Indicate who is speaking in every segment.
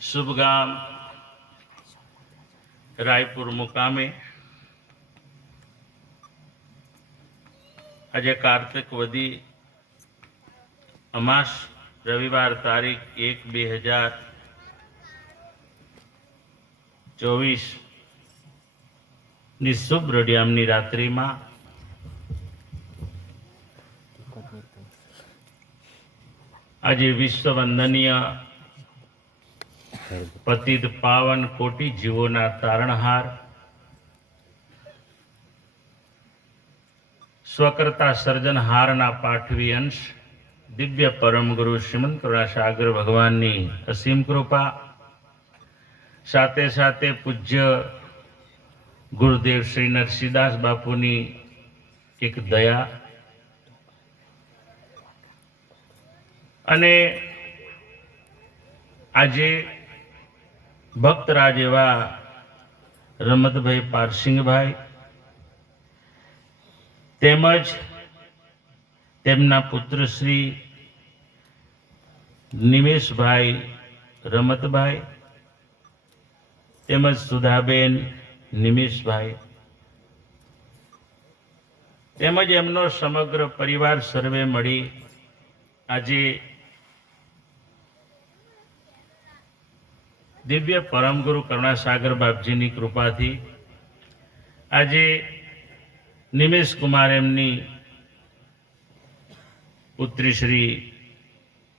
Speaker 1: શુભ ગામ. રાયપુર મુકામે. આજે કાર્તિક વધી અમાસ, રવિવાર તારીખ એક બે હજાર ચોવીસની શુભ રડિયામની રાત્રિમાં આજે વિશ્વ વંદનીય પતિત પાવન કોટી જીવોના તારણહાર. સ્વકર્તા સર્જનહારના પાઠવી અંશ. દિવ્ય પરમ ગુરુ શ્રીમંત કરુણાસાગર ભગવાનની અસીમ કૃપા. સાથે સાથે પૂજ્ય ગુરુદેવ શ્રી નરસિંહદાસ બાપુની એક દયા. અને આજે ભક્તરાજ એવા રમતભાઈ પારસિંગભાઈ તેમજ તેમના પુત્ર શ્રી નિમેશભાઈ રમતભાઈ. તેમજ સુધાબેન નિમેશભાઈ. તેમજ એમનો સમગ્ર પરિવાર સર્વે મળી આજે દિવ્ય પરમ ગુરુ કરુણાસાગર બાપજીની કૃપાથી આજે નિમેશ કુમાર એમની પુત્રી શ્રી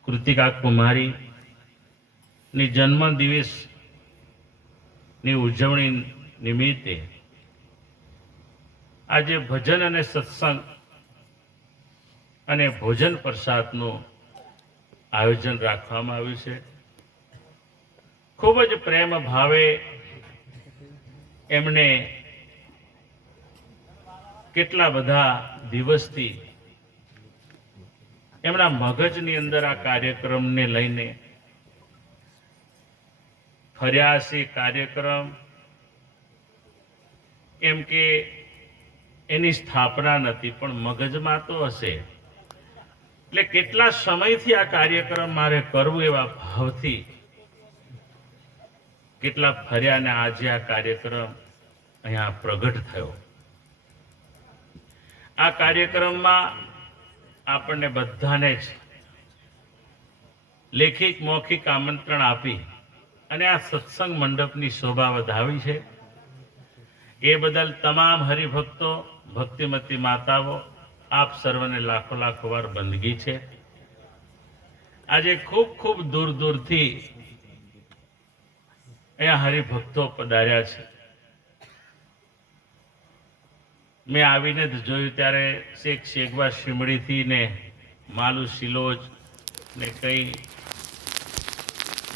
Speaker 1: કૃતિકા કુમારી ની જન્મ દિવસની ઉજવણી નિમિત્તે આજે ભજન અને સત્સંગ અને ભોજન પ્રસાદનું આયોજન રાખવામાં આવ્યું છે. ખૂબ જ પ્રેમ ભાવે એમણે કેટલા બધા દિવસથી એમના મગજની અંદર આ કાર્યક્રમને લઈને ફર્યા કાર્યક્રમ. એમ કે એની સ્થાપના નથી, પણ મગજમાં તો હશે. એટલે કેટલા સમયથી આ કાર્યક્રમ મારે કરવું એવા ભાવથી કેટલા ફર્યા અને આજે આ કાર્યક્રમ અહીંયા પ્રગટ થયો. આ કાર્યક્રમમાં આપણને બધાને જ લેખિત, મૌખિક આમંત્રણ આપી અને આ સત્સંગ મંડપની શોભા વધાવી છે. એ બદલ તમામ હરિભક્તો, ભક્તિમતી માતાઓ, આપ સર્વને લાખો લાખો વાર બંદગી છે. આજે ખૂબ ખૂબ દૂર દૂરથી અહીંયા હરિભક્તો પધાર્યા છે. મેં આવીને જ જોયું ત્યારે શેખ શેખવા શિમડીથી ને માલુ શિલોજ ને કઈ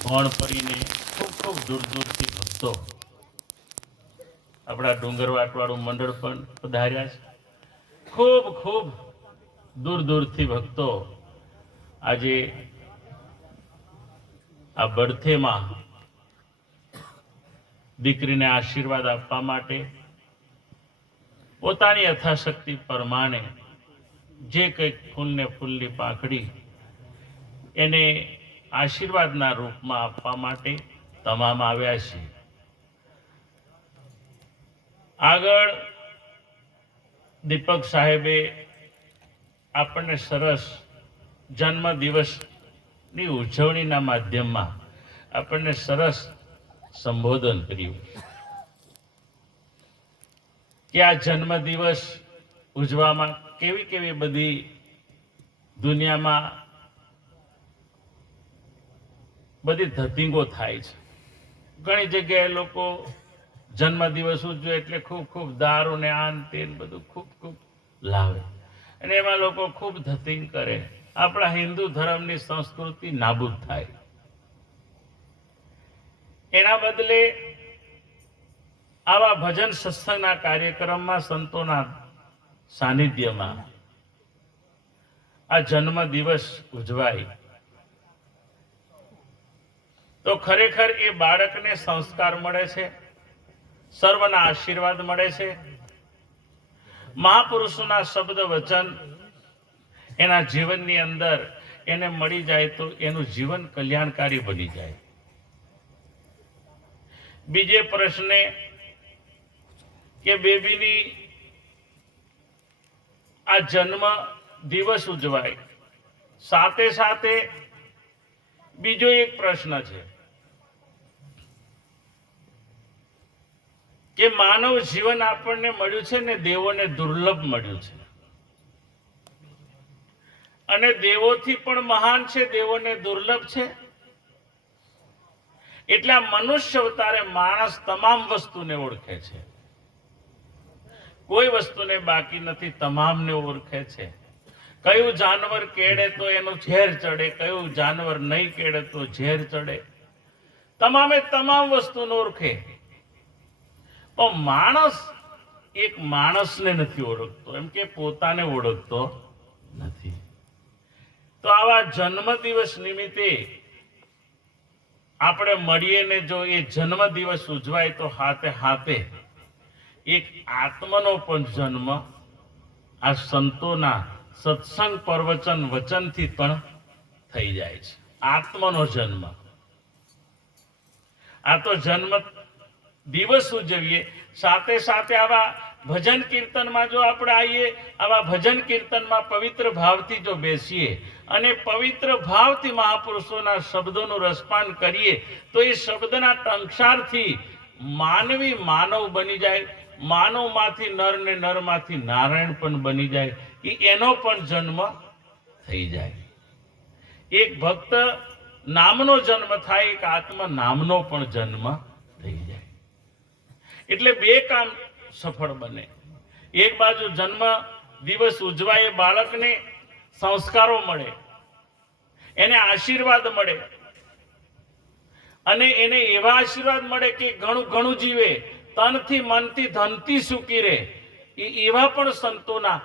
Speaker 1: ભણ પડીને ખૂબ ખૂબ દૂર દૂરથી ભક્તો આપણા ડુંગરવાટવાળું મંડળ પણ પધાર્યા છે. ખૂબ ખૂબ દૂર દૂરથી ભક્તો આજે આ બડથેમાં દીકરીને આશીર્વાદ આપવા માટે પોતાની યથાશક્તિ પ્રમાણે જે કંઈક ફૂલને ફૂલની પાંખડી એને આશીર્વાદના રૂપમાં આપવા માટે તમામ આવ્યા છે આગળ દીપક સાહેબે આપણને સરસ જન્મ દિવસની ઉજવણીના માધ્યમમાં આપણને સરસ સંબોધન કર્યું. કે આ જન્મ દિવસ ઉજવામાં કેવી કેવી બધી દુનિયામાં બધી ધતિંગો થાય છે. ઘણી જગ્યાએ લોકો જન્મ દિવસ ઉજવે એટલે ખૂબ ખૂબ દારૂ ને આન તેન બધું ખૂબ ખૂબ લાવે. અને એમાં લોકો ખૂબ ધતિંગ કરે. આપણા હિન્દુ ધર્મની સંસ્કૃતિ નાબૂદ થાય. એના બદલે આવા ભજન સત્સંગના કાર્યક્રમમાં સંતોના સાનિધ્યમાં આ જન્મ દિવસ ઉજવાય. તો ખરેખર એ બાળકને સંસ્કાર મળે છે, સર્વના આશીર્વાદ મળે છે. મહાપુરુષોના શબ્દ વચન એના જીવનની અંદર એને મળી જાય તો એનું જીવન કલ્યાણકારી બની જાય. બીજે પ્રશ્ને કે બેબીની આ જન્મ દિવસ ઉજવાય. સાથે સાથે બીજો એક પ્રશ્ન છે કે માનવ જીવન આપણને મળ્યું છે ને દેવોને દુર્લભ મળ્યું છે? અને દેવોથી પણ મહાન છે, દેવોને દુર્લભ છે? એટલે મનુષ્ય અવતારે માણસ તમામ વસ્તુને ઓળખે છે. કોઈ વસ્તુને બાકી નથી, તમામને ઓળખે છે. કયું જાનવર કેળે તો એનું ઝેર ચડે, કયું જાનવર નહીં કેળે તો ઝેર ચડે. તમામે તમામ વસ્તુને ઓળખે. પણ માણસ એક માણસને નથી ઓળખતો, એમ કે પોતાને ઓળખતો નથી. તો આવા જન્મદિવસ નિમિત્તે આપણે મળીએ ને જો એ જન્મદિવસ ઉજવાય તો હાથે હાથે એક આત્મનો પણ જન્મ આ સંતોના સત્સંગ પ્રવચન વચનથી પણ થઈ જાય છે. આત્મનો જન્મ. આ તો જન્મ દિવસ ઉજવીએ. સાથે સાથે આવા ભજન કીર્તનમાં જો આપણે આવીએ, આવા ભજન કીર્તનમાં પવિત્ર ભાવથી જો બેસીએ અને પવિત્ર ભાવથી મહાપુરુષોના શબ્દોનું રસપાન કરીએ, તો એ શબ્દના ટંકસારથી માનવી માનવ બની જાય. માનવમાંથી નર ને નરમાંથી નારાયણ પણ બની જાય. એ એનો પણ જન્મ થઈ જાય. એક ભક્ત નામનો જન્મ થાય, એક આત્મા નામનો પણ જન્મ થઈ જાય. એટલે બે કામ સફળ બને. એક બાજુ જન્મ દિવસ ઉજવાય બાળકને સંસ્કારો મળે, એને આશીર્વાદ મળે, અને એને એવા આશીર્વાદ મળે કે ઘણું ઘણું જીવે, તનથી મનથી ધનથી સુખી રહે. એ એવા પણ સંતોના